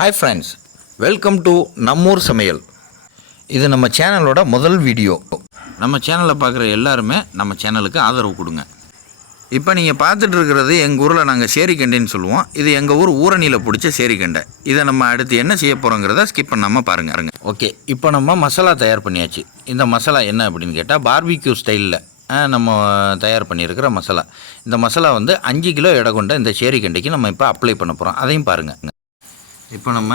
Hi friends, welcome to நம்மூர் சமையல். இது நம்ம சேனலோட முதல் வீடியோ. நம்ம சேனலை பார்க்குற எல்லாருமே நம்ம சேனலுக்கு ஆதரவு கொடுங்க. இப்போ நீங்கள் பார்த்துட்டு இருக்கிறது எங்கள் ஊரில் நாங்கள் சேரிக்கண்டைன்னு சொல்லுவோம். இது எங்கள் ஊர் ஊரணியில் பிடிச்ச சேரிக்கண்டை. இதை நம்ம அடுத்து என்ன செய்ய போகிறோங்கிறத ஸ்கிப் பண்ணாமல் பாருங்க. ஓகே, இப்போ நம்ம மசாலா தயார் பண்ணியாச்சு. இந்த மசாலா என்ன அப்படின்னு கேட்டால் BBQ ஸ்டைலில் நம்ம தயார் பண்ணியிருக்கிற மசாலா. இந்த மசாலா வந்து 5 கிலோ எடை கொண்ட இந்த சேரிக்கண்டைக்கு நம்ம இப்போ அப்ளை பண்ண போகிறோம். அதையும் பாருங்கள். இப்போ நம்ம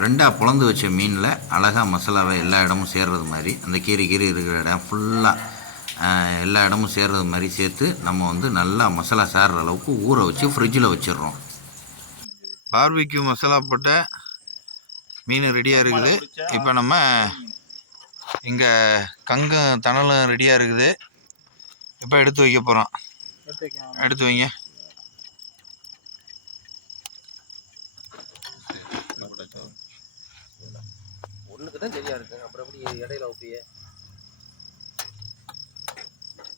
ரெண்டாக புலந்து வச்ச மீனில் அழகாக மசாலாவை எல்லா இடமும் சேர்றது மாதிரி, அந்த கீரை இருக்கிற இடம் ஃபுல்லாக எல்லா இடமும் சேர்றது மாதிரி சேர்த்து நம்ம வந்து நல்லா மசாலா சேர்கிற அளவுக்கு ஊற வச்சு ஃப்ரிட்ஜில் வச்சிடுறோம். BBQ மசாலா போட்ட மீன் ரெடியாக இருக்குது. இப்போ நம்ம இங்கே கங்கும் தணலும் ரெடியாக இருக்குது. இப்போ எடுத்து வைக்க போகிறோம். எடுத்து வைங்க. ஒண்ணுக்கு தான் சரியா இருக்கு. அப்புறம் எப்படி இடையில ஒப்பியே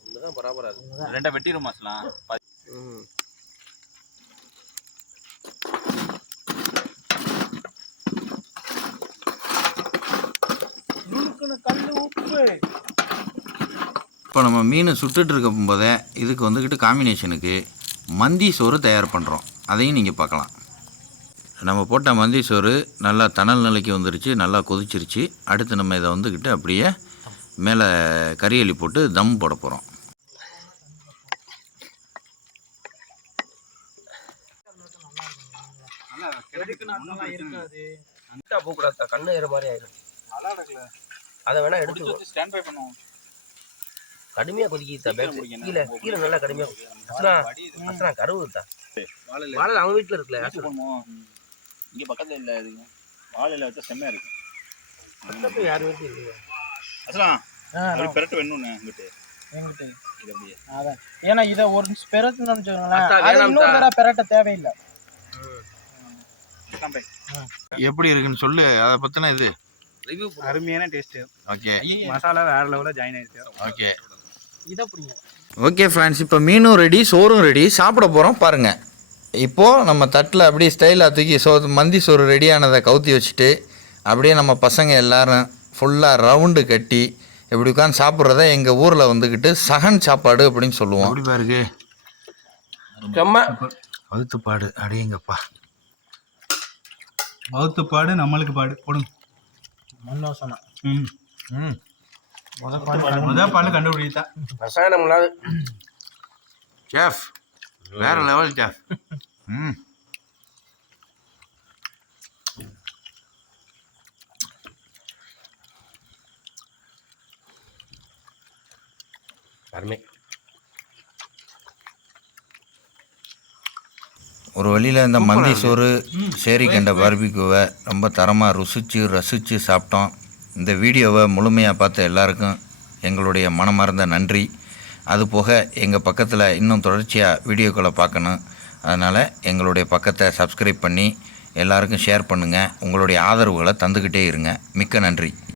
ஒண்ணுதான் பராபரா இருக்கு. ரெண்டா வெட்டிரும் மசாலா. இப்போ நம்ம மீன் சுட்டுட்டு இருக்கும் போதே இதுக்கு வந்துக்கிட்டு காம்பினேஷனுக்கு மந்தி சோறு தயார் பண்ணுறோம். அதையும் நீங்கள் பார்க்கலாம். நம்ம போட்ட மந்தி சோறு நல்லா தணல் நிலைக்கு வந்துருச்சு, நல்லா கொதிச்சிருச்சு. அடுத்து நம்ம இதை வந்துக்கிட்டு அப்படியே மேலே கறியலி போட்டு தம் போட போகிறோம். கண்ணு ஏற மாதிரி ஆயிடும். அதை வேணா எடுத்து ஸ்டாண்ட் பை பண்ணுவோம். கடுமையா கொதிக்கிட்டா கீழே நல்லா கடுமையா கருவுத்தா வாழை அவங்க வீட்டுல இருக்குல்ல, இங்க பக்கத்துல இல்ல. இது வாழையில வச்சா செம்மையா இருக்கு. யார் வீட்டு இருக்கு அசலாம் அப்படி பெரட்டு வேணும்னு எங்கிட்ட இது அப்படியே அதான். ஏன்னா இதை ஒரு பெரட்டுன்னு வச்சுக்கோங்களேன், இன்னொரு தடவை பெரட்ட தேவையில்லை. எப்படி இருக்குன்னு சொல்லு, அதை பற்றின இது ரிவ்யூ. அருமையான டேஸ்ட். ஓகே, மசாலா வேற லெவலில் ஜாயின் ஆயிடுச்சு. ஓகே இதை புரியுங்க. ஓகே ஃப்ரெண்ட்ஸ், இப்போ மீனும் ரெடி, சோறும் ரெடி, சாப்பிட போகிறோம் பாருங்கள். இப்போது நம்ம தட்டில் அப்படியே ஸ்டைலாக தூக்கி மந்தி சோறு ரெடியானதை கவுத்தி வச்சுட்டு அப்படியே நம்ம பசங்க எல்லோரும் ஃபுல்லாக ரவுண்டு கட்டி இப்படி உட்காந்து சாப்பிட்றத எங்கள் ஊரில் வந்துக்கிட்டு சகன் சாப்பாடு அப்படின்னு சொல்லுவோம். அப்படி பாருங்க, வகுத்துப்பாடு அடியங்கப்பா. வகுத்துப்பாடு நம்மளுக்கு பாடு போடுங்க. மண்ணோசனா முதல் பாடு கண்டுபிடித்தா ரசாயனம் இல்லாத செஃப், வேற லெவல் செஃப். அருமை. ஒரு வழியில் இந்த மந்தி சோறு சேரிக்கண்டை BBQவை ரொம்ப தரமாக ரசித்து சாப்பிட்டோம். இந்த வீடியோவை முழுமையாக பார்த்த எல்லாருக்கும் எங்களுடைய மனமார்ந்த நன்றி. அதுபோக எங்கள் பக்கத்தில் இன்னும் தொடர்ச்சியாக வீடியோக்களை பார்க்கணும். அதனால் எங்களுடைய பக்கத்தை சப்ஸ்கிரைப் பண்ணி எல்லாருக்கும் ஷேர் பண்ணுங்கள். உங்களுடைய ஆதரவுகளை தந்துக்கிட்டே இருங்க. மிக்க நன்றி.